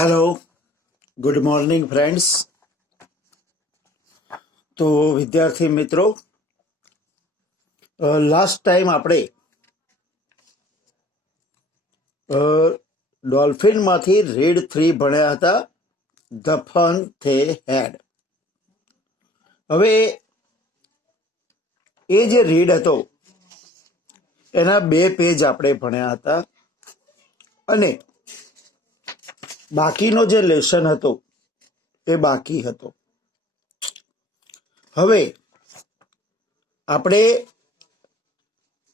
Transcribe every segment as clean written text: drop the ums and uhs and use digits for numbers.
Hello, good morning friends. तो विद्यार्थी मित्रों, लास्ट टाइम આપણે ડોલ્ફિનમાંથી રીડ 3 ભણ્યા હતા, ધ ફન ધે હેડ. હવે એ જે રીડ હતો એના 2 પેજ આપણે ભણ્યા હતા અને બાકીનો જે લેસન હતો એ બાકી હતો. હવે આપણે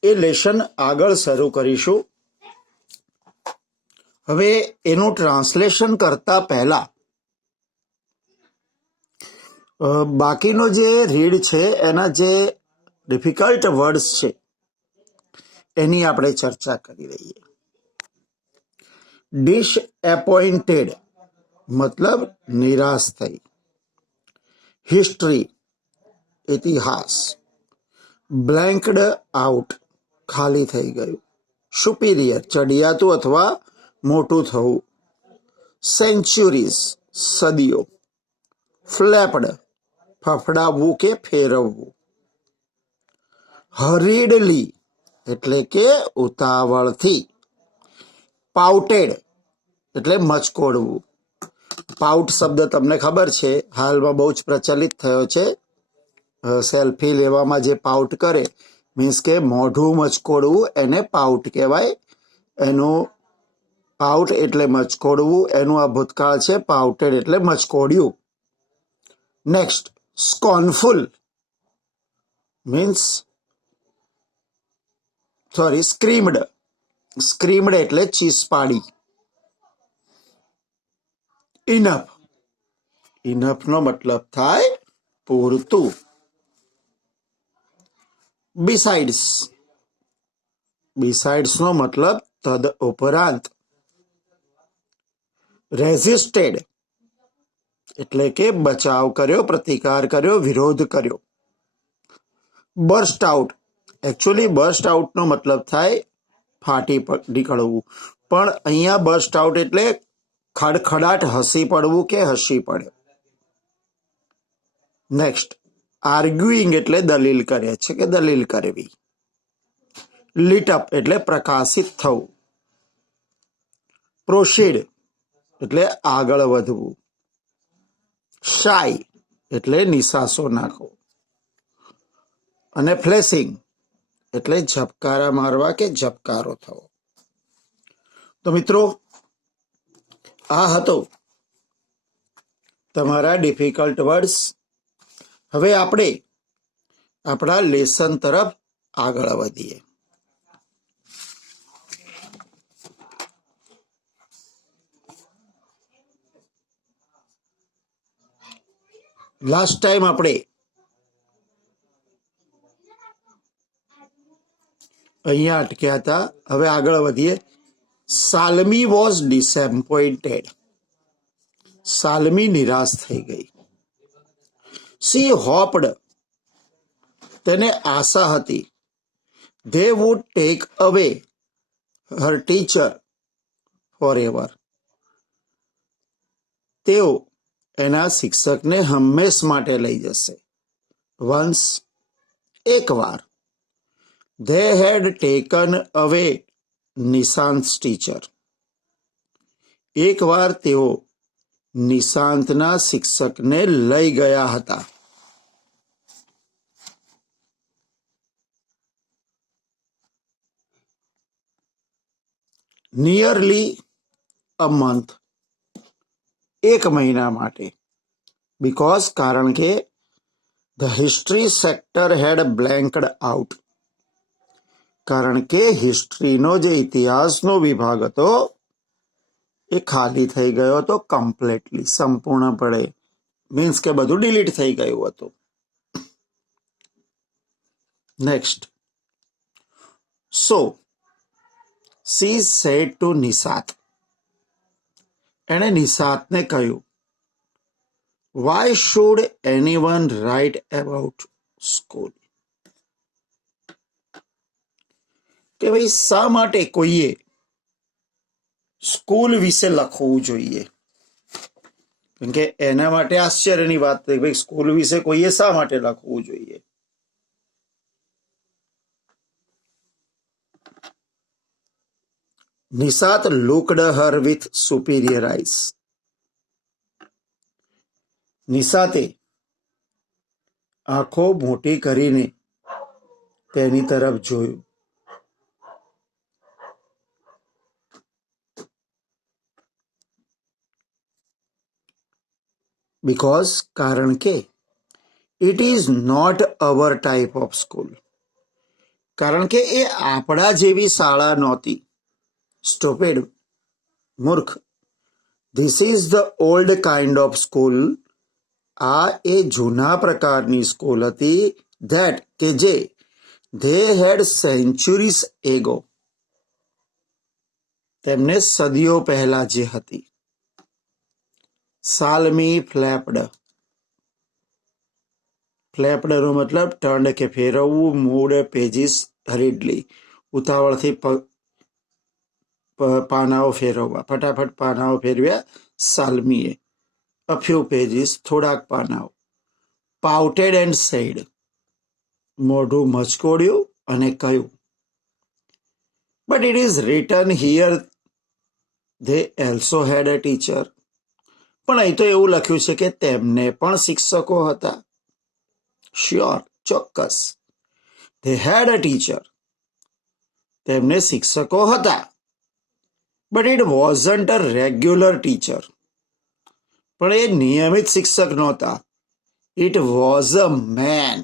એ લેસન આગળ શરૂ કરીશું. હવે એનું ટ્રાન્સલેશન કરતા પહેલા બાકીનો જે રીડ છે એના જે ડિફિકલ્ટ વર્ડ્સ છે એની આપણે ચર્ચા કરી રહીએ. ડિસએપોઇન્ટેડ મતલબ નિરાશ થઈ. હિસ્ટ્રી ઇતિહાસ. બ્લેન્કડ આઉટ ખાલી થઈ ગયું. સુપિરિયર ચડિયાતું અથવા મોટું થવું. સેન્ચુરીઝ સદીઓ. ફ્લેપ્ડ ફફડાવવું કે ફેરવવું. હરીડલી એટલે કે ઉતાવળથી. પાઉટેડ એટલે મચકોડવું. પાઉટ શબ્દ તમને ખબર છે, હાલમાં બહુ જ પ્રચલિત થયો છે. સેલ્ફી લેવામાં જે પાઉટ કરે મીન્સ કે મોઢું મચકોડવું એને પાઉટ કહેવાય. એનું પાઉટ એટલે મચકોડવું, એનું આ ભૂતકાળ છે. પાઉટેડ એટલે મચકોડ્યું. Next, સ્કોનફુલ means સ્ક્રીમ્ડ. સ્ક્રીમ્ડ એટલે ચીસ પાડી. ઇનફ. ઇનફનો મતલબ થાય પૂરતું. બિસાઇડ્સ. બિસાઇડ્સનો મતલબ તદ ઉપરાંત. રેઝિસ્ટેડ એટલે કે બચાવ કર્યો, પ્રતિકાર કર્યો, વિરોધ કર્યો. Burst out. એકચ્યુઅલી બર્સ્ટ આઉટનો મતલબ થાય ફાટી નીકળવું, પણ અહીંયા બર્સ્ટ આઉટ એટલે ખડખડાટ હસી પડવું કે હસી પડે. નેક્સ્ટ, આર્ગ્યુઇંગ એટલે દલીલ કરે છે કે દલીલ કરવી. લીટ અપ એટલે પ્રકાશિત થવું. પ્રોસીડ એટલે આગળ વધવું. શાય એટલે નિસાસો નાખવો. અને ફ્લેશિંગ એટલે ઝબકારા મારવા કે ઝબકારો થવો. તો મિત્રો, આ હતો તમારા ડિફિકલ્ટ વર્ડ્સ. હવે આપણે આપણા લેસન તરફ આગળ વધીએ. લાસ્ટ ટાઈમ આપણે અહીંયા અટક્યા હતા. હવે આગળ વધીએ. સાલમી વોઝ ડિસએપોઇન્ટેડ. સાલમી નિરાશ થઈ ગઈ. સી હોપ્ડ તેને આશા હતી. ધે વુડ ટેક અવે હર ટીચર ફોર એવર. તેઓ એના શિક્ષકને હંમેશ માટે લઈ જશે. વન્સ એકવાર. ધે હેડ ટેકન અવે નિશાંત ટીચર. એકવાર તેઓ નિશાંતના શિક્ષકને લઈ ગયા હતા. નિયરલી અ મંથ એક મહિના માટે. બીકોઝ કારણ કે the history sector had blanked out. કારણ કે હિસ્ટ્રીનો જે ઇતિહાસનો વિભાગ હતો એ ખાલી થઈ ગયો હતો કમ્પ્લીટલી, સંપૂર્ણપણે. મીન્સ કે બધું ડિલીટ થઈ ગયું હતું. Next, so she said to Nishat. એણે નિશાતને કહ્યું. Why should anyone write about school. કે ભાઈ શા માટે કોઈએ સ્કૂલ વિશે લખવું જોઈએ. કેમ કે એના માટે આશ્ચર્યની વાત થઈ, ભાઈ સ્કૂલ વિશે કોઈએ શા માટે લખવું જોઈએ. Nishat looked her with superior eyes. નિશાતે આંખો મોટી કરીને તેની તરફ જોયું. બીકોઝ કારણ કે it is not our type of school. કારણ કે એ આપણા જેવી શાળા નહોતી. સ્ટુપિડ, મૂર્ખ. This is the old kind of school. આ એ જૂના પ્રકારની સ્કૂલ હતી. ધેટ કે જે ધે હેડ સેન્ચુરીઝ એગો. તેમને સદીઓ પહેલા જે હતી. સાલમી ફ્લેપ્ડ. ફ્લેપ્ડનો મતલબ ટર્ન્ડ કે ફેરવવું, મૂડ પેજીસ હરીડલી, ઉતાવળથી પાનાઓ ફેરવવા, ફટાફટ પાનાઓ ફેરવ્યા સાલમીએ. અ ફ્યુ પેજીસ, થોડાક પાનાઓ. પાઉટેડ એન્ડ સેડ, મોઢું મચકોડ્યું અને કહ્યું. But it is written here they also had a teacher. પણ અહીં તો એવું લખ્યું છે કે તેમને પણ શિક્ષકો હતા. શ્યોર, ચોક્કસ. They had a teacher. તેમને શિક્ષકો હતા. But it wasn't a regular teacher. પણ એ નિયમિત શિક્ષક નહોતા. It was a man.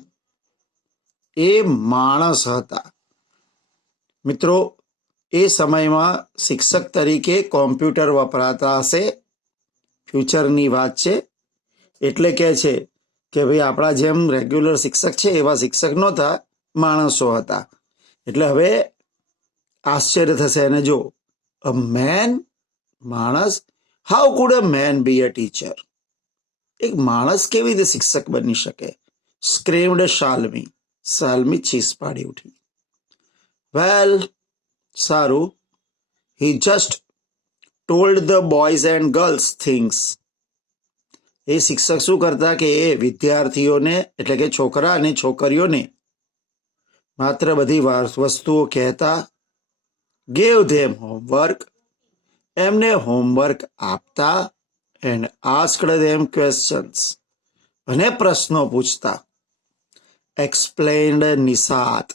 એ માણસ હતા. મિત્રો, એ સમયમાં શિક્ષક તરીકે કોમ્પ્યુટર વપરાતા હશે. ફ્યુચરની વાત છે. એટલે કહે છે કે ભાઈ આપણા જેમ રેગ્યુલર શિક્ષક છે એવા શિક્ષક નહોતા, માણસો હતા. એટલે હવે આશ્ચર્ય થશે એને જો. અ મેન, માણસ. How could a man be a teacher? એક માણસ કેવી રીતે શિક્ષક બની શકે? સ્ક્રીમ્ડ શાલ્મી. શાલ્મી ચીસ પાડી ઉઠી. વેલ, સારું. He just told the boys and girls things. એ શિક્ષક શું કરતા કે એ વિદ્યાર્થીઓને એટલે કે છોકરા અને છોકરીઓને માત્ર બધી વસ્તુઓ કહેતા. ગેવ ધેમ હોમવર્ક. એમને હોમવર્ક આપતા. And asked them questions. અને પ્રશ્નો પૂછતા. એક્સપ્લેન્ડ નિશાત.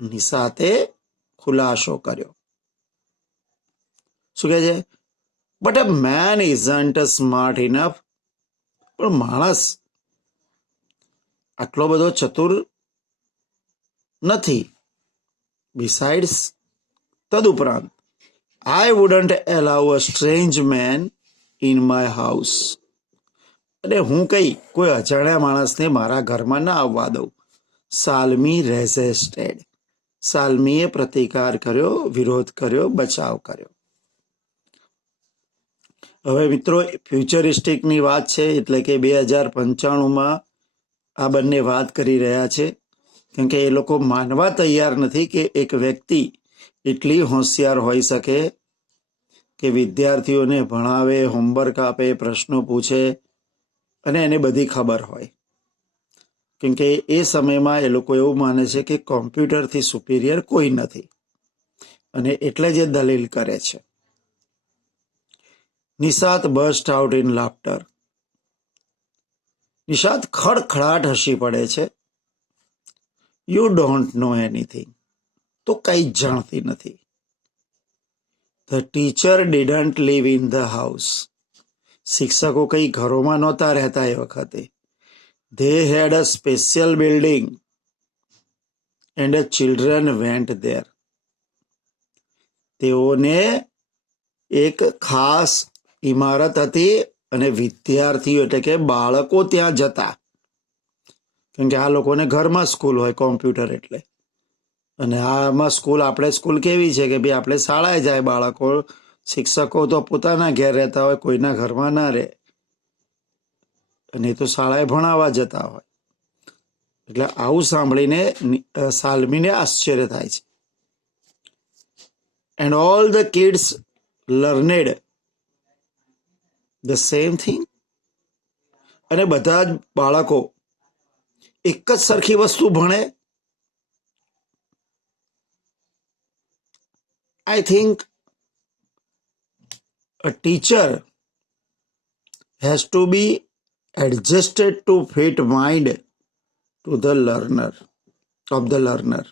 નિશાતે ખુલાસો કર્યો. શું કહે છે? But a man isn't smart enough. પણ માણસ આટલો બધો ચતુર નથી. બિસાઇડ્સ, તદુપરાંત, I wouldn't allow a strange man in my house. અને હું કોઈ અજાણ્યા માણસને મારા ઘરમાં ના આવવા દઉં. સાલમી રેઝિસ્ટેડ. સાલમીએ પ્રતિકાર કર્યો, વિરોધ કર્યો, બચાવ કર્યો. હવે મિત્રો, ફ્યુચરિસ્ટિકની વાત છે એટલે કે 2095માં આ બંને વાત કરી રહ્યા છે. કેમ કે એ લોકો માનવા તૈયાર નથી કે એક વ્યક્તિ એટલી હોશિયાર હોઈ શકે કે વિદ્યાર્થીઓને ભણાવે, હોમવર્ક આપે, પ્રશ્નો પૂછે અને એને બધી ખબર હોય. કેમ કે એ સમયમાં એ લોકો એવું માને છે કે કોમ્પ્યુટરથી સુપિરિયર કોઈ નથી અને એટલે જ એ દલીલ કરે છે. Nishat burst out in laughter. Nishat ખડખડાટ હસી પડે છે. You don't know anything. તો કંઈ જ જાણતી નથી. The teacher didn't live in the house. શિક્ષકો કંઈ ઘરોમાં નહોતા રહેતા એ વખતે. They had a special building and children went there. તેઓને એક ખાસ ઇમારત હતી અને વિદ્યાર્થીઓ એટલે કે બાળકો ત્યાં જતા. કેમ કે આ લોકોને ઘરમાં સ્કૂલ હોય કોમ્પ્યુટર એટલે. અને આમાં સ્કૂલ, આપણે સ્કૂલ કેવી છે કે ભાઈ આપણે શાળાએ જાય બાળકો, શિક્ષકો તો પોતાના ઘેર રહેતા હોય, કોઈના ઘરમાં ના રહે. અને એ તો શાળાએ ભણાવવા જતા હોય. એટલે આવું સાંભળીને સાલમીને આશ્ચર્ય થાય છે. And all the kids learned the same thing. અને બધા જ બાળકો એક જ સરખી વસ્તુ ભણે? I think a teacher has to be adjusted to fit mind to the learner of the learner.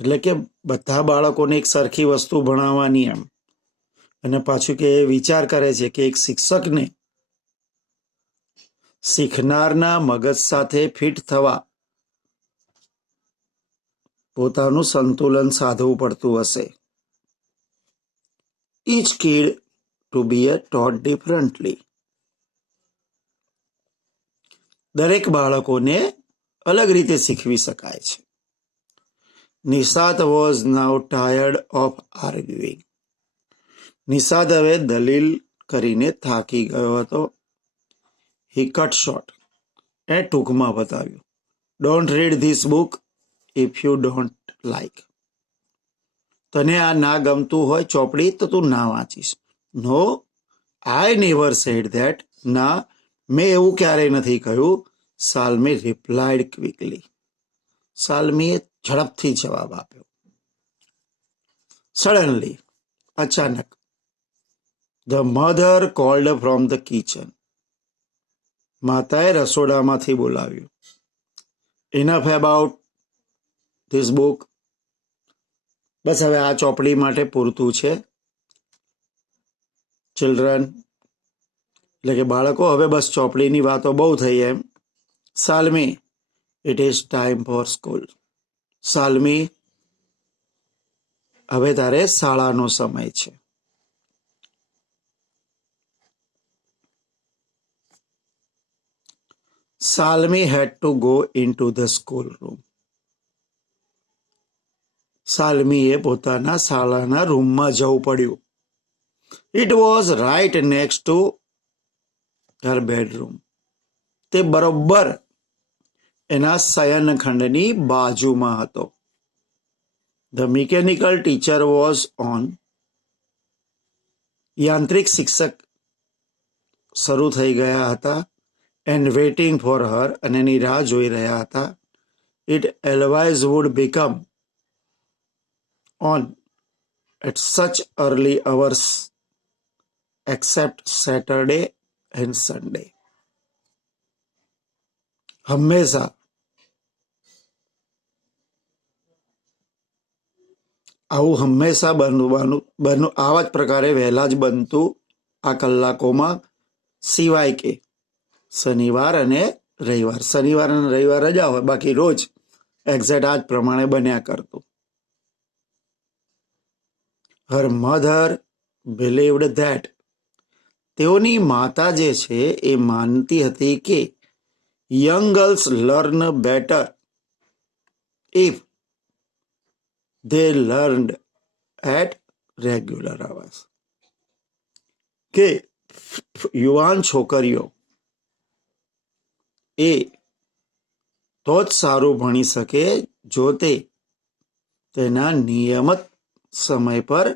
એટલે કે બધા બાળકોને એક સરખી વસ્તુ ભણાવવાની એમ. અને પાછું કે વિચાર કરે છે કે એક શિક્ષકને શીખનારના મગજ સાથે ફિટ થવા પોતાનું સંતુલન સાધવું પડતું હશે. Each kid to be taught differently. દરેક બાળકોને અલગ રીતે શીખવી શકાય છે. Nishat was now tired of arguing. નિશાત હવે દલીલ કરીને થાકી ગયો હતો. હી કટ શોર્ટ. એ ટૂંકમાં બતાવ્યું. Don't read this book if you don't like. તને આ ના ગમતું હોય ચોપડી તો તું ના વાંચીશ. નો, આઈ નેવર સેડ ધેટ. ના, મેં એવું ક્યારેય નથી કહ્યું. સાલ્મી રિપ્લાઇડ ક્વિકલી. સાલ્મીએ ઝડપથી જવાબ આપ્યો. સડનલી, અચાનક, the mother called from the kitchen. માતાએ રસોડામાંથી બોલાવ્યું. Enough about this book. બસ હવે આ ચોપડી માટે પૂરતું છે. ચિલ્ડ્રન, એટલે કે બાળકો, હવે બસ ચોપડીની વાતો બહુ થઈ એમ. Salmi, it is time for school. Salmi, હવે તારે શાળાનો સમય છે. સાલ્મી had to go into the school room. સાલ્મીએ પોતાના શાળાના રૂમમાં જવું પડ્યું. It was right next to her bedroom. તે બરોબર એના શયનખંડની બાજુમાં હતો. The mechanical teacher was on. યાંત્રિક શિક્ષક શરૂ થઈ ગયા હતા. And waiting for her, અને એની રાહ જોઈ રહ્યા હતા. It otherwise would become on at such early hours except Saturday and Sunday. હંમેશા આવું હંમેશા બનવાનું આવા જ પ્રકારે વહેલા જ બનતું આ કલાકોમાં, સિવાય કે શનિવાર અને રવિવાર. શનિવાર અને રવિવાર રજા હોય, બાકી રોજ એક્ઝેક્ટ આ જ પ્રમાણે બન્યા કરતું. Her mother believed that. તેઓની માતા જે છે એ માનતી હતી કે young girls learn better if they learned at regular hours. કે યુવાન છોકરીઓ એ તો જ સારું ભણી શકે જો તે તેના નિયમિત સમય પર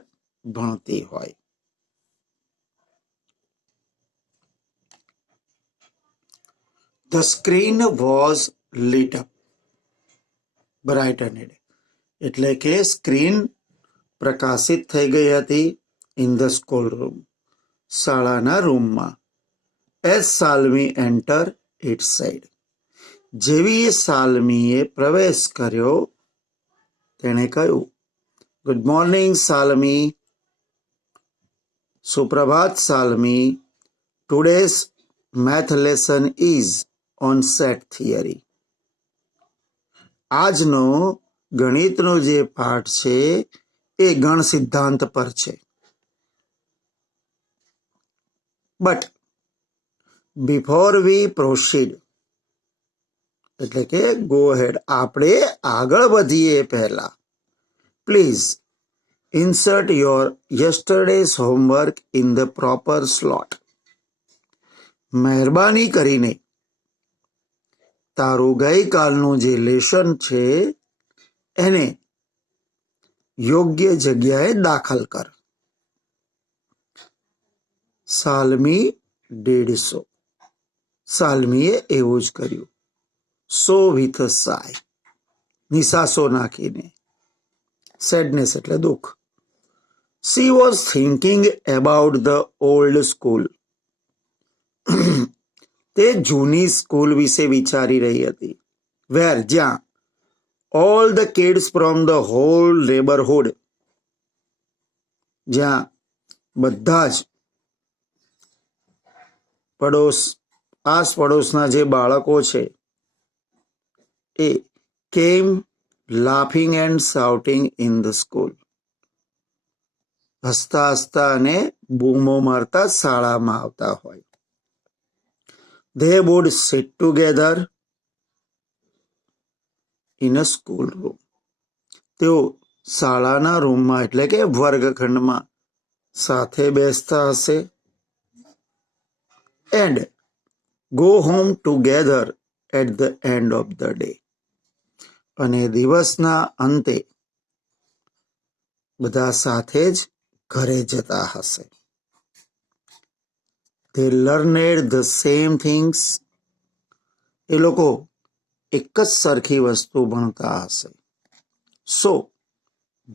ભણતી હોય. The screen was lit up, brightened. એટલે કે સ્ક્રીન પ્રકાશિત થઈ ગઈ હતી. In the school room. શાળાના રૂમમાં. As Salmi enter it side. જેવી સાલ્મીએ પ્રવેશ કર્યો તેણે કહ્યું, ગુડ મોર્નિંગ સાલ્મી. સુપ્રભાત Salmi. Today's math lesson is on set theory. આજનો ગણિતનો જે પાઠ છે એ ગણ સિદ્ધાંત પર છે. બટ બિફોર વી પ્રોસીડ, એટલે કે ગો હેડ, આપણે આગળ વધીએ પહેલા, please insert your yesterday's homework in the proper slot. મહેરબાની કરીને તારું ગઈકાલનું જે લેસન છે એને યોગ્ય જગ્યાએ દાખલ કર. સાલ્મી 150. સાલમીએ એવું જ કર્યું. સો વિથ સાય, નિસાસો નાખીને. સેડનેસ એટલે દુઃખ. She was thinking about the old school. તે જૂની સ્કૂલ વિશે વિચારી રહી હતી. વેર, જ્યાં all the kids from the whole neighbourhood, જ્યાં બધા જ આસપડોશના જે બાળકો છે એ came laughing and shouting in the school, હસતા હસતા અને બૂમો મારતા શાળામાં આવતા હોય. They would sit together in a school room. તેઓ શાળાના રૂમમાં એટલે કે વર્ગખંડમાં સાથે બેસતા હશે. And go home together at the end of the day. અને દિવસના અંતે બધા સાથે જ ઘરે જતા હશે. They learned the same things. એ લોકો એક જ સરખી વસ્તુ ભણતા હશે. So,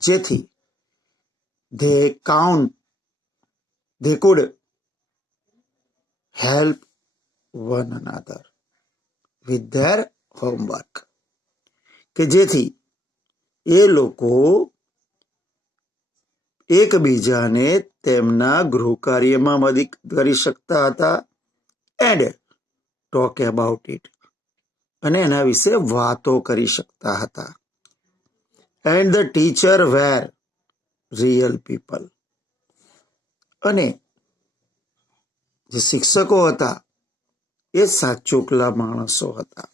જેથી they could help one another with their homework. કે જેથી એ લોકો એકબીજાને તેમના ગૃહકાર્યમાં મદદ કરી શકતા હતા. એન્ડ ટોક અબાઉટ ઇટ, અને એના વિશે વાતો કરી શકતા હતા. And the teacher were real people, અને જે શિક્ષકો હતા એ સાચોકલા માણસો હતા.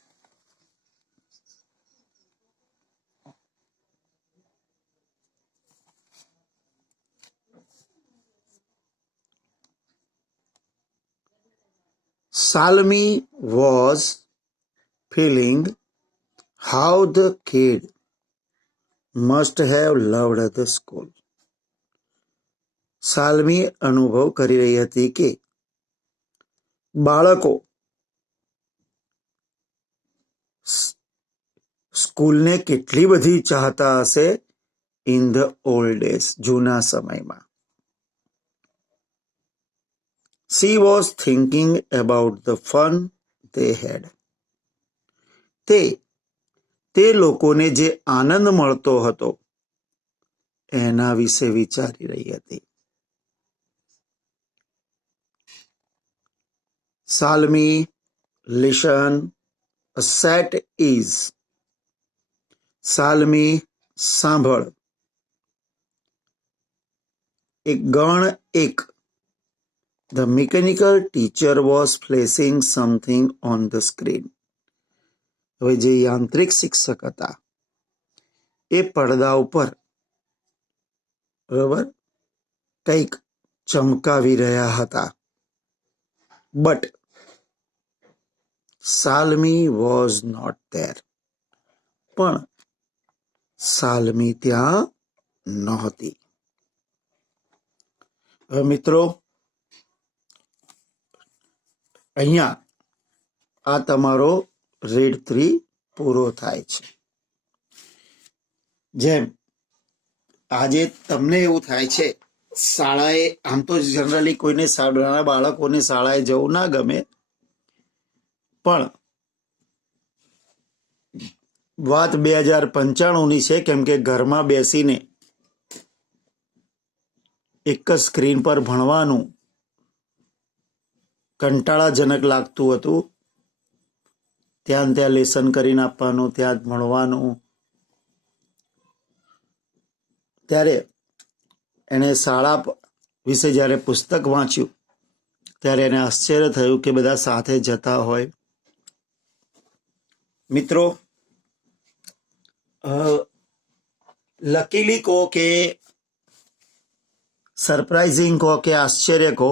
Salmi was feeling how the kid must have loved the school. સાલમી અનુભવ કરી રહી હતી કે બાળકો સ્કૂલને કેટલી બધી ચાહતા હશે ઇન ધ ઓલ્ડ ડેઝ, જૂના સમયમાં. She was thinking about the fun they had. તે લોકોને જે આનંદ મળતો હતો એના વિશે વિચારી રહી હતી. સાલમી, લિસન, a set is. સાલમી, સાંભળ. એક ગણ એક. The mechanical teacher was flashing something on the screen. હવે જે યાંત્રિક શિક્ષક હતા એ પડદા ઉપર બરોબર કંઈક ચમકાવી રહ્યા હતા. બટ સાલમી વોઝ નોટ ધેર, પણ સાલમી ત્યાં નહોતી. હવે મિત્રો, અહીંયા આ તમારો રીડ 3 પૂરો થાય છે. જેમ આજે તમને એવું થાય છે શાળાએ, આમ તો જનરલી કોઈને નાના બાળકોને શાળાએ જવું ના ગમે, પણ વાત 2095ની છે, કેમ કે ઘરમાં બેસીને એક જ સ્ક્રીન પર ભણવાનું કંટાળાજનક લાગતું હતું. ત્યાં લેસન કરીને આપવાનું, ત્યાં જ ભણવાનું. ત્યારે એણે શાળા વિશે જ્યારે પુસ્તક વાંચ્યું ત્યારે એને આશ્ચર્ય થયું કે બધા સાથે જતા હોય. મિત્રો, લકીલી કહો કે સરપ્રાઇઝિંગ કહો કે આશ્ચર્ય કહો,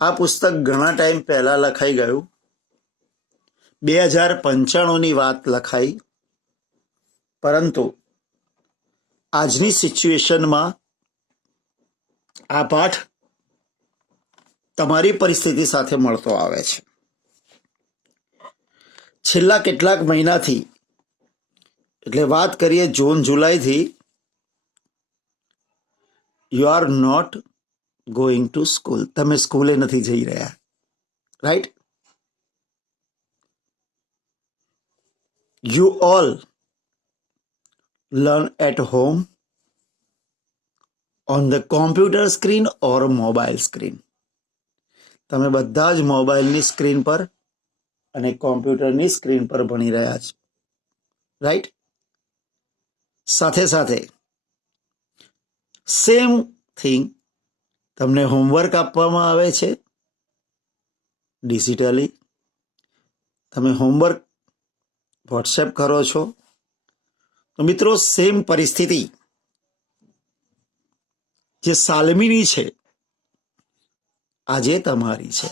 આ પુસ્તક ઘણા ટાઈમ પહેલા લખાઈ ગયું. 2095ની વાત લખાઈ, પરંતુ આજની સિચ્યુએશનમાં આ પાઠ તમારી પરિસ્થિતિ સાથે મળતો આવે છે. છેલ્લા કેટલાક મહિનાથી, એટલે વાત કરીએ જૂન જુલાઈથી, you are not going to school. તમે સ્કૂલે નથી જઈ રહ્યા, right? You all learn at home on the computer screen or mobile screen. તમે બધા જ મોબાઈલની સ્ક્રીન પર અને કોમ્પ્યુટરની સ્ક્રીન પર ભણી રહ્યા છો, રાઈટ? સાથે સાથે સેમ થિંગ, તમને હોમવર્ક આપવામાં આવે છે ડિજિટલી. તમે હોમવર્ક વોટ્સએપ કરો છો. તો મિત્રો, સેમ પરિસ્થિતિ જે સાલમીની છે આજે તમારી છે.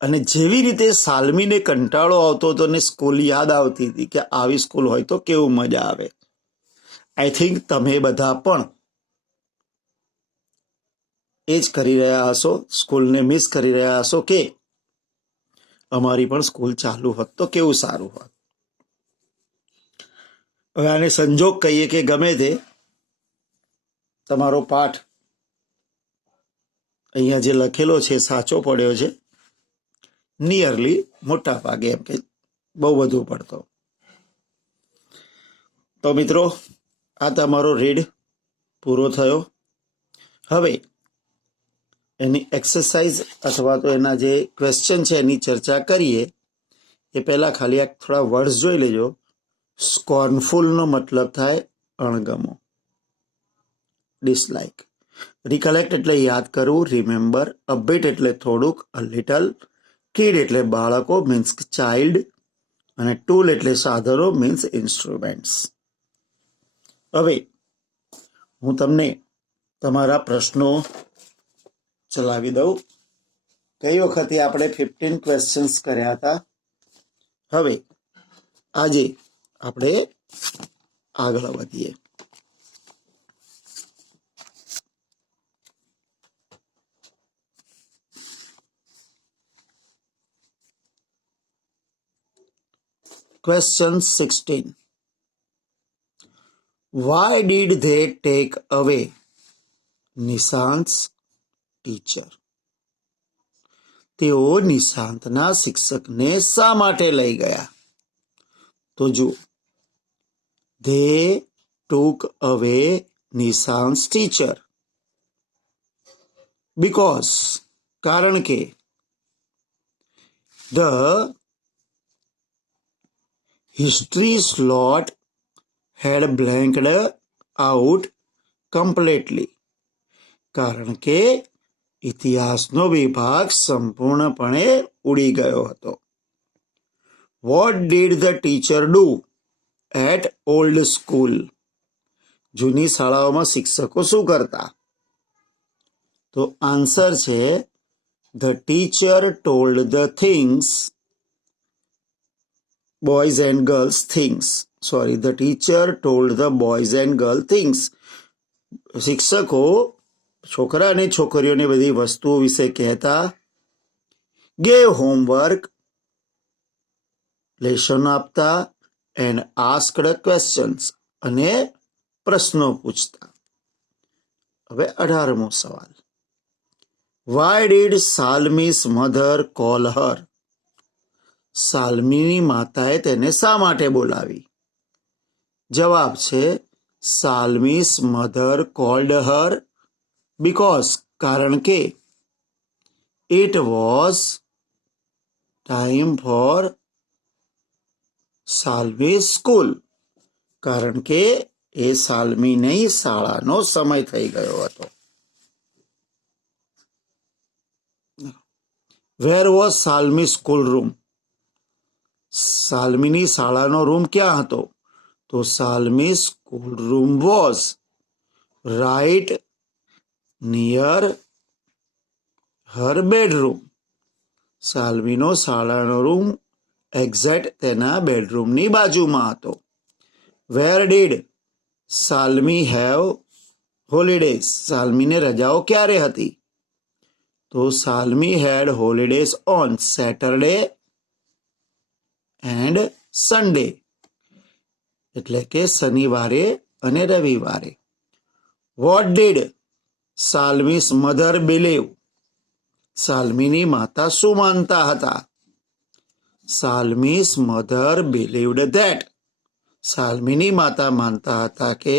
અને જેવી રીતે સાલમીને કંટાળો આવતો હતો અને સ્કૂલ યાદ આવતી હતી કે આવી સ્કૂલ હોય તો કેવું મજા આવે, આઈ થિંક તમે બધા પણ એ જ કરી રહ્યા હશો. સ્કૂલને મિસ કરી રહ્યા હશો કે અમારી પણ સ્કૂલ ચાલુ હોત તો કેવું સારું હોત. હવે આને સંજોગ કહીએ કે ગમે તે, તમારો પાઠ અહીંયા જે લખેલો છે સાચો પડ્યો છે, નિયરલી, મોટા ભાગે, એમ કે બહુ વધુ પડતો. તો મિત્રો, આ તમારો રીડ પૂરો થયો. હવે એની એક્સરસાઇઝ અથવા તો એના જે ક્વેશ્ચન છે એની ચર્ચા કરીએ એ પહેલાં ખાલી આ થોડા વર્ડ્સ જોઈ લેજો. સ્કોર્નફુલનો મતલબ થાય અણગમો, ડિસલાઇક. રિકલેક્ટ એટલે યાદ કરવું, રિમેમ્બર. અબિટ એટલે થોડુંક, અ લિટલ. કિડ એટલે બાળકો, મીન્સ ચાઇલ્ડ. અને ટૂલ એટલે સાધનો, મીન્સ ઇન્સ્ટ્રુમેન્ટ્સ. હવે હું તમને તમારા પ્રશ્નો ચલાવી દઉં. ગઈ વખતે આપણે 15 ક્વેશ્ચન્સ કર્યા હતા. હવે આજે આપણે આગળ વધીએ. Question 16. Why did they take away નિશાંત's teacher? તેઓ નિશાંતના શિક્ષકને શા માટે લઈ ગયા? તો જુઓ, they took away નિશાંત's teacher because, કારણ કે, the history slot had blanked out completely. કારણ કે ઇતિહાસનો વિભાગ સંપૂર્ણપણે ઉડી ગયો હતો. What did the teacher do at old school? જૂની શાળાઓમાં શિક્ષકો શું કરતા? તો આન્સર છે, the teacher told the things, boys and girls things. Sorry, the teacher told the boys and girls things. શિક્ષકો છોકરા અને છોકરીઓને બધી વસ્તુઓ વિશે કહેતા. gave homework, લેસન આપતા, and asked questions, અને પ્રશ્નો પૂછતા. હવે 18મો સવાલ. Why did Salmi's mother call her? સાલમીની માતાએ તેને શા માટે બોલાવી? જવાબ છે, Salmi's mother called her because, કારણ કે, it was time for Salmi's school, કારણ કે એ સાલમીની શાળાનો સમય થઈ ગયો હતો. Where was Salmi's school room? સાલમીની શાળાનો રૂમ ક્યાં હતો? તો Salmi's school room was right near her bedroom. સાલમીનો શાળાનો રૂમ એક્ઝેક્ટ તેના બેડરૂમની બાજુમાં હતો. Where did Salmi have holidays? સાલમીને રજાઓ ક્યારે હતી? તો Salmi had holidays on Saturday and Sunday, એટલે કે શનિવારે અને રવિવારે. What did Salmi's mother believe? સાલ્મીની માતા શું માનતા હતા? સાલ્મીસ મધર બિલીવડ ધેટ, સાલ્મીની માતા માનતા હતા કે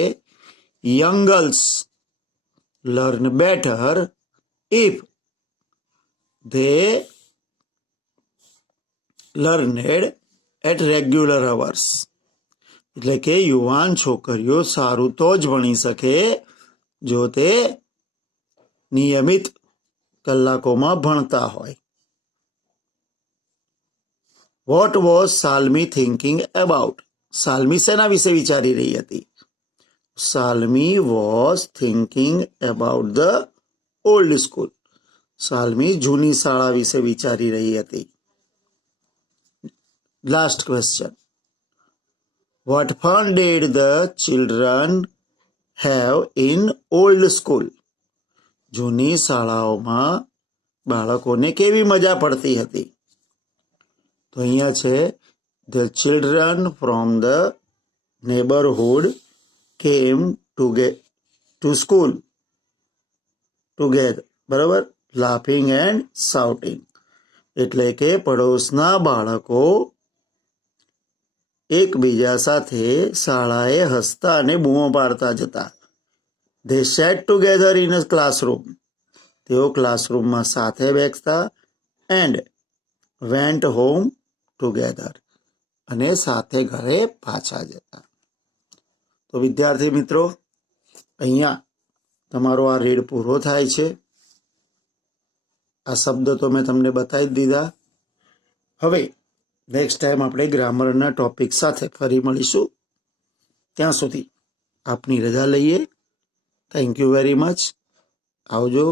young girls learn better if they learned at regular hours, એટલે કે યુવાન છોકરીઓ સારું તો જ ભણી શકે જો તે નિયમિત કલાકોમાં ભણતા હોય. What was Salmi thinking about? Salmi શેના વિશે વિચારી રહી હતી? Salmi was thinking about the old school, Salmi જૂની શાળા વિશે વિચારી રહી હતી. Last question. What fun did the children have in old school? જૂની શાળાઓમાં બાળકોને કેવી મજા પડતી હતી? તો અહીંયા છે the children from the neighbourhood came to school together, બરાબર, લાફિંગ એન્ડ શાઉટિંગ, એટલે કે પડોશના બાળકો એકબીજા સાથે શાળાએ હસતા અને બૂમો પાડતા જતા. They set together in a classroom, તેઓ ક્લાસરૂમમાં સાથે બેસતા. એન્ડ વેન્ટ હોમ ટુગેધર, અને સાથે ઘરે પાછા જતા. તો વિદ્યાર્થી મિત્રો, અહીંયા તમારો આ રીડ પૂરો થાય છે. આ શબ્દ તો મેં તમને બતાવી જ દીધા. હવે નેક્સ્ટ ટાઈમ આપણે ગ્રામરના ટોપિક સાથે ફરી મળીશું. ત્યાં સુધી આપની રજા લઈએ. Thank you very much. આવજો.